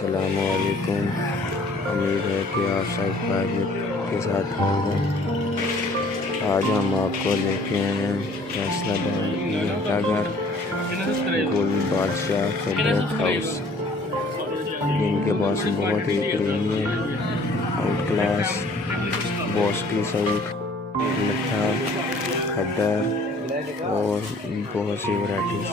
अस्सलाम वालेकुम। उम्मीद है कि आप सब खैरियत के साथ होंगे। आज हम आपको लेके आए हैं फैसलाबाद घंटाघर गोल्ड बादशाह फैबरक हाउस, जिनके पास बहुत ही प्रीमियम आउट क्लास बॉस्की सूट, कलत्था, खड्डर और बहुत सी वैराइटीज।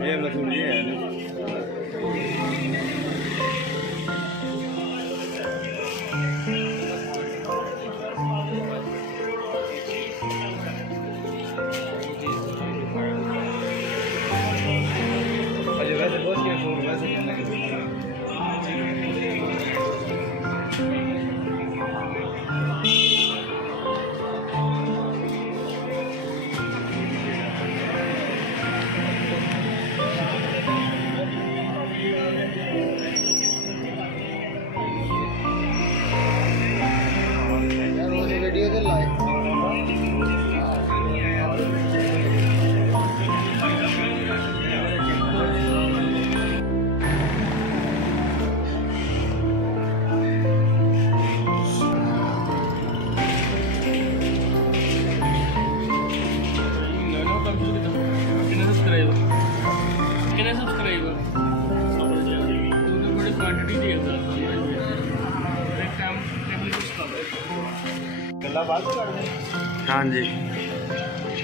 ये मतलब ये है वैसे बहुत वैसे हाँ जी।